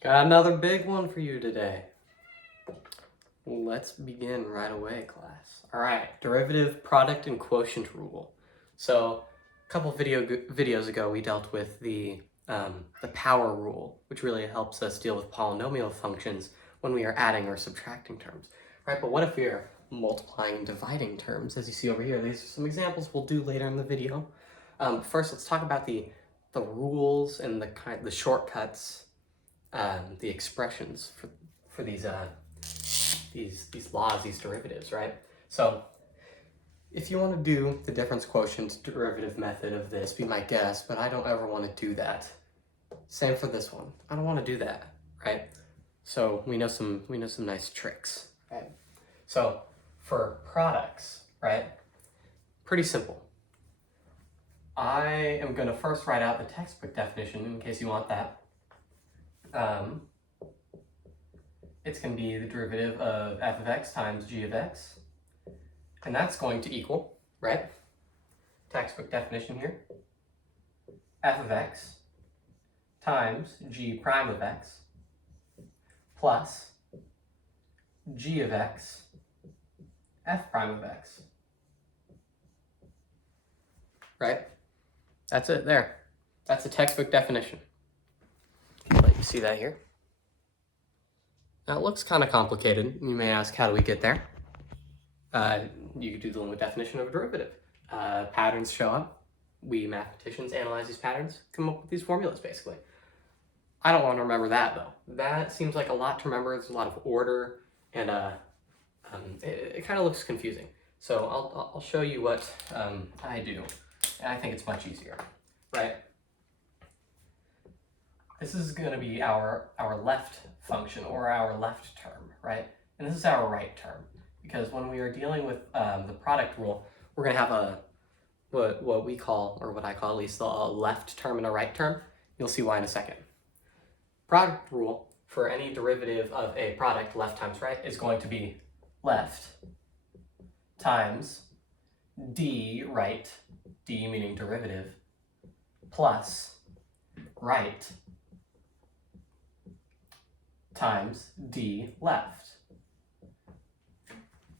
Got another big one for you today. Let's begin right away, class. All right, derivative, product, and quotient rule. So a couple videos ago, we dealt with the power rule, which really helps us deal with polynomial functions when we are adding or subtracting terms. Right, but what if we are multiplying and dividing terms? As you see over here, these are some examples we'll do later in the video. First, let's talk about the rules and the shortcuts, the expressions for these laws, these derivatives, right? So if you want to do the difference quotient derivative method of this, be my guest, but I don't ever want to do that. Same for this one. I don't want to do that, right? So we know some nice tricks, right? So for products, right? Pretty simple. I am going to first write out the textbook definition in case you want that. It's going to be the derivative of f of x times g of x. And that's going to equal, right? Textbook definition here. F of x times g prime of x plus g of x f prime of x. Right? That's it there. That's the textbook definition. I'll let you see that here. Now it looks kind of complicated. You may ask, how do we get there? You could do the limit definition of a derivative. Patterns show up. We mathematicians analyze these patterns, come up with these formulas basically. I don't want to remember that though. That seems like a lot to remember. There's a lot of order and it kind of looks confusing. So I'll show you what I do, and I think it's much easier, right? This is going to be our left function, or our left term, right? And this is our right term, because when we are dealing with the product rule, we're going to have what we call, or what I call at least, a left term and a right term. You'll see why in a second. Product rule for any derivative of a product, left times right, is going to be left times d right, d meaning derivative, plus right times d left.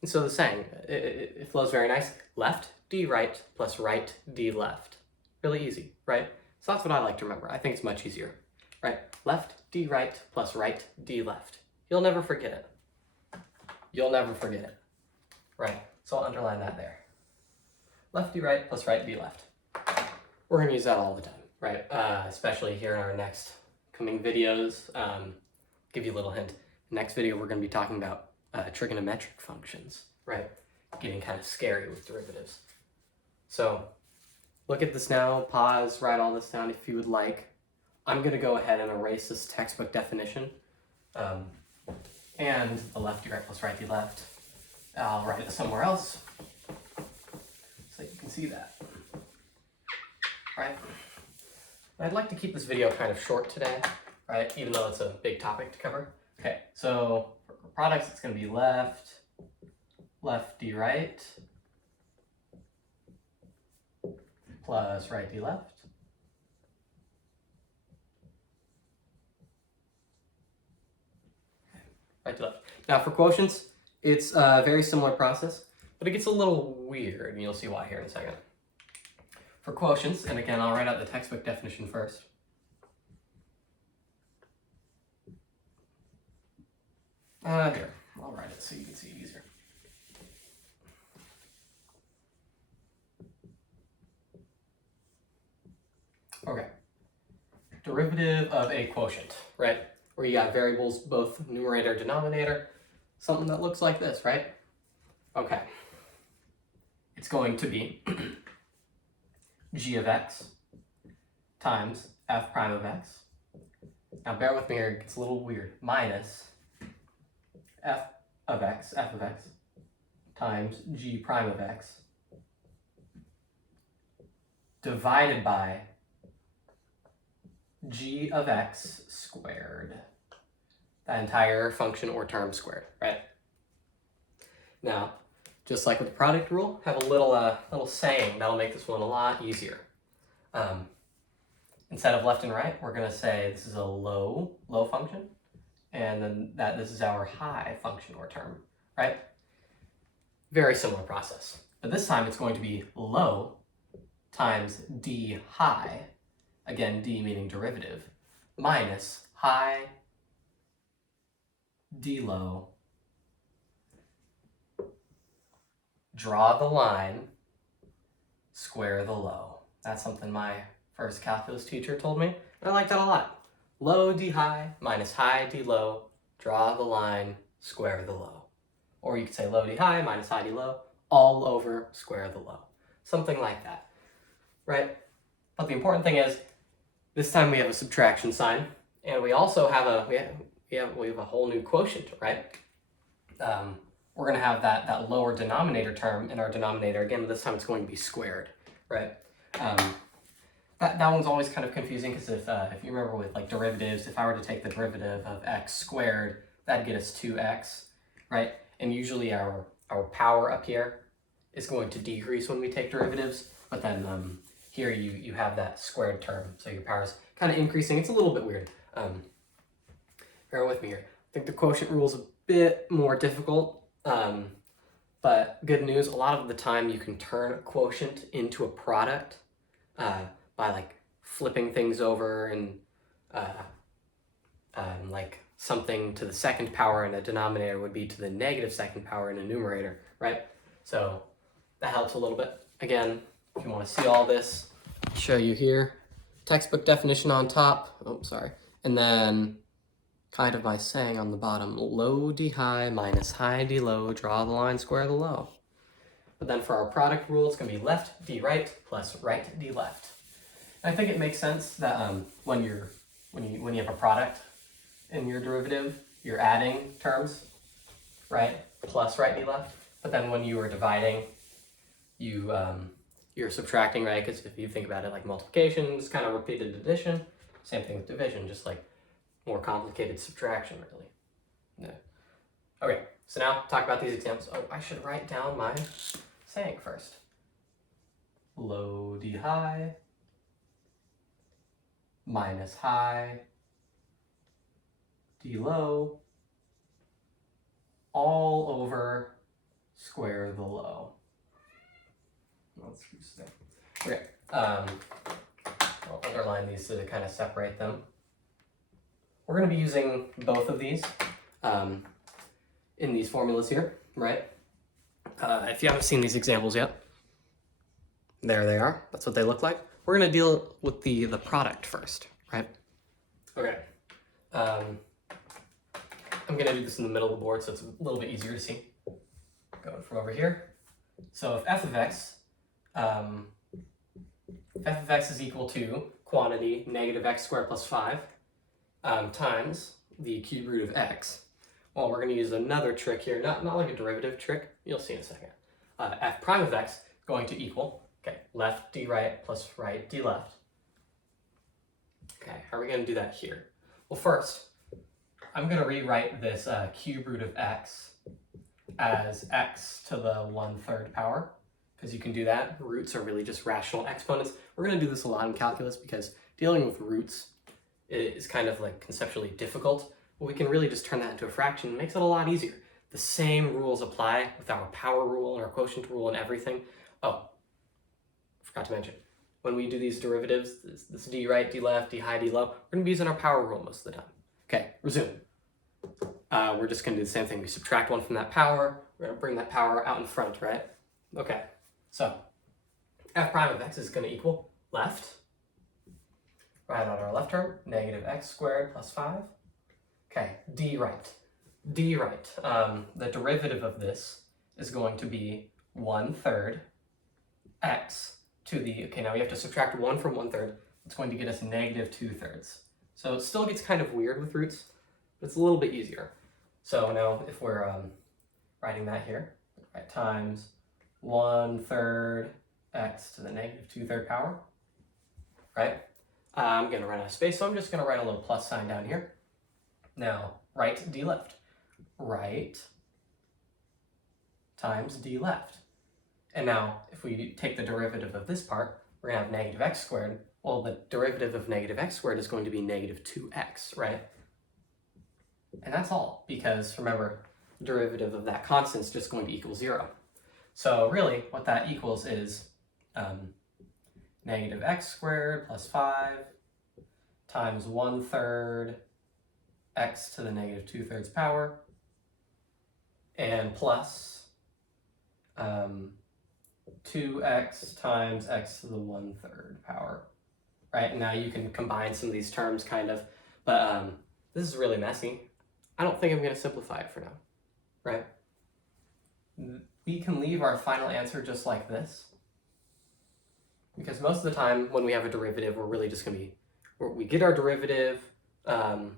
And so the saying, it flows very nice. Left d right plus right d left. Really easy, right? So that's what I like to remember. I think it's much easier, right? Left d right plus right d left. You'll never forget it. You'll never forget it, right? So I'll underline that there. Left d right plus right d left. We're going to use that all the time, right? Especially here in our next coming videos. Give you a little hint. Next video, we're going to be talking about trigonometric functions, right? Getting kind of scary with derivatives. So look at this now, pause, write all this down if you would like. I'm going to go ahead and erase this textbook definition and the left d right plus right d left. I'll write it somewhere else so you can see that, right? I'd like to keep this video kind of short today, right? Even though it's a big topic to cover. Okay, so for products, it's going to be left d right plus right d left. Right to left. Now for quotients, it's a very similar process, but it gets a little weird, and you'll see why here in a second. For quotients, and again, I'll write out the textbook definition first. Here, I'll write it so you can see it easier. Okay. Derivative of a quotient, right? Where you got variables, both numerator and denominator. Something that looks like this, right? Okay. It's going to be g of x times f prime of x. Now bear with me here, it gets a little weird. Minus f of x times g prime of x divided by g of x squared. That entire function or term squared, right? Now, just like with the product rule, have a little saying that'll make this one a lot easier. instead of left and right, we're going to say this is a low function, and then this is our high function or term, right? Very similar process. But this time it's going to be low times d high, again, d meaning derivative, minus high d low, draw the line, square the low. That's something my first calculus teacher told me, and I like that a lot. Low d high minus high d low, draw the line, square the low. Or you could say low d high minus high d low, all over square the low. Something like that, right? But the important thing is, this time we have a subtraction sign, and we also have we have a whole new quotient, right? We're going to have that lower denominator term in our denominator. Again, this time it's going to be squared, right? That one's always kind of confusing, because if you remember with like derivatives, if I were to take the derivative of x squared, that'd get us 2x, right? And usually our power up here is going to decrease when we take derivatives, but then here you have that squared term, so your power is kind of increasing. It's a little bit weird. Bear with me here. I think the quotient rule is a bit more difficult, but good news, a lot of the time you can turn a quotient into a product by like flipping things over and like something to the second power in a denominator would be to the negative second power in a numerator, right? So that helps a little bit. Again, if you want to see all this, I'll show you here. Textbook definition on top. Oh, sorry. And then kind of my saying on the bottom, low d high minus high d low, draw the line, square the low. But then for our product rule, it's going to be left d right plus right d left. And I think it makes sense that when you have a product in your derivative, you're adding terms, right, plus right d left. But then when you are dividing, you're subtracting, right? Because if you think about it like multiplication, it's kind of repeated addition. Same thing with division, just like more complicated subtraction, really. Yeah. Okay, so now talk about these examples. Oh, I should write down my saying first. Low d high minus high d low, all over square the low. Let's use that. Okay, I'll underline these to kind of separate them. We're going to be using both of these in these formulas here, right? If you haven't seen these examples yet, there they are. That's what they look like. We're going to deal with the product first, right? Okay. I'm going to do this in the middle of the board so it's a little bit easier to see. Going from over here. So if f of x is equal to quantity negative x squared plus 5 times the cube root of x. Well, we're going to use another trick here, not like a derivative trick. You'll see in a second. F prime of x is going to equal, okay, left d right plus right d left. Okay, how are we going to do that here? Well, first, I'm going to rewrite this cube root of x as x to the 1/3 power, because you can do that. Roots are really just rational exponents. We're going to do this a lot in calculus because dealing with roots is kind of like conceptually difficult. But we can really just turn that into a fraction. It makes it a lot easier. The same rules apply with our power rule and our quotient rule and everything. Oh, forgot to mention, when we do these derivatives, this d right, d left, d high, d low, we're going to be using our power rule most of the time. Okay, resume. We're just going to do the same thing. We subtract one from that power. We're going to bring that power out in front, right? Okay, so f prime of x is going to equal left. Write out our left term, negative x squared plus 5. Okay, d right. D right. The derivative of this is going to be 1/3 x to the, okay, now we have to subtract 1 from 1/3. It's going to get us negative 2/3. So it still gets kind of weird with roots, but it's a little bit easier. So now if we're writing that here, right, times 1/3 x to the negative 2/3 power, right? I'm going to run out of space, so I'm just going to write a little plus sign down here. Now, right d left. Right times d left. And now, if we take the derivative of this part, we're going to have negative x squared Well, the derivative of negative x squared is going to be negative 2x, right? And that's all, because remember, the derivative of that constant is just going to equal 0. So really, what that equals is negative x squared plus 5 times 1/3 x to the negative 2/3 power, and plus 2x times x to the 1/3 power. Right, and now you can combine some of these terms kind of, but this is really messy. I don't think I'm going to simplify it for now, right? We can leave our final answer just like this, because most of the time when we have a derivative, we're really just going to be, we get our derivative, and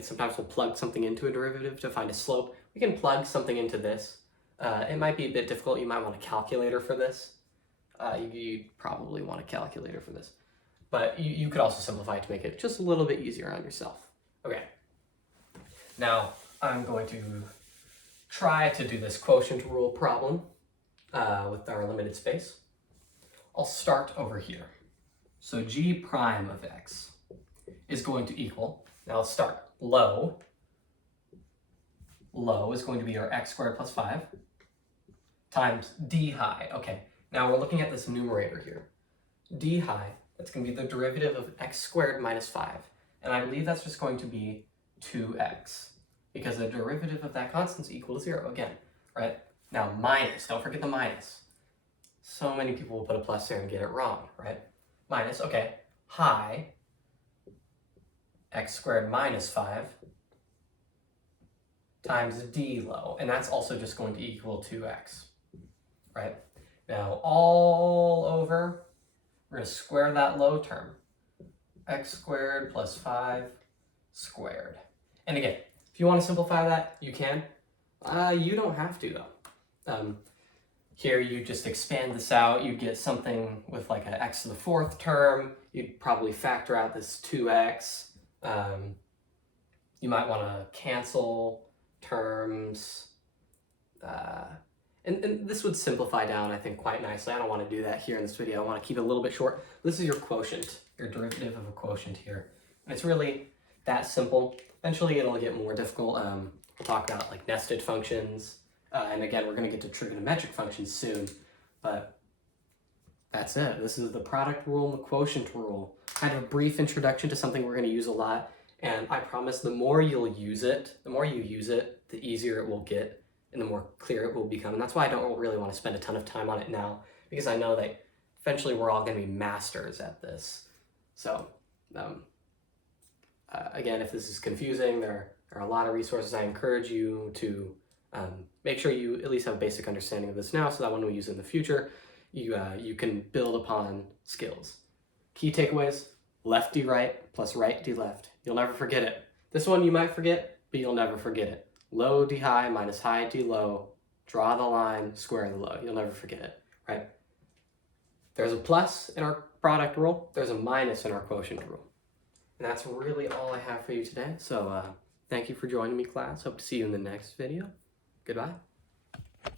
sometimes we'll plug something into a derivative to find a slope. We can plug something into this. It might be a bit difficult. You might want a calculator for this. You probably want a calculator for this. But you could also simplify it to make it just a little bit easier on yourself. Okay. Now, I'm going to try to do this quotient rule problem with our limited space. I'll start over here. So g prime of x is going to equal, now let's start, low is going to be our x squared plus 5 times d high. Okay, now we're looking at this numerator here. D high, that's going to be the derivative of x squared minus 5. And I believe that's just going to be 2x, because the derivative of that constant is equal to 0 again, right? Now minus, don't forget the minus. So many people will put a plus there and get it wrong, right? Minus, okay, high, x squared minus 5 times d low, and that's also just going to equal 2x, right? Now all over, we're going to square that low term, x squared plus 5 squared. And again, if you want to simplify that, you can. You don't have to, though. Here you just expand this out, you get something with like an x to the 4th term. You'd probably factor out this 2x. You might want to cancel terms. And this would simplify down, I think, quite nicely. I don't want to do that here in this video. I want to keep it a little bit short. This is your quotient, your derivative of a quotient here. And it's really that simple. Eventually it'll get more difficult. We'll talk about like nested functions. And again, we're going to get to trigonometric functions soon. But that's it. This is the product rule and the quotient rule. Kind of a brief introduction to something we're going to use a lot. And I promise the more you'll use it, the easier it will get and the more clear it will become. And that's why I don't really want to spend a ton of time on it now, because I know that eventually we're all going to be masters at this. So again, if this is confusing, there are a lot of resources. I encourage you to make sure you at least have a basic understanding of this now, so that when we use it in the future, you can build upon skills. Key takeaways: left d right plus right d left. You'll never forget it. This one you might forget, but you'll never forget it. Low d high minus high d low. Draw the line, square the low. You'll never forget it, right? There's a plus in our product rule. There's a minus in our quotient rule. And that's really all I have for you today. So thank you for joining me, class. Hope to see you in the next video. Goodbye.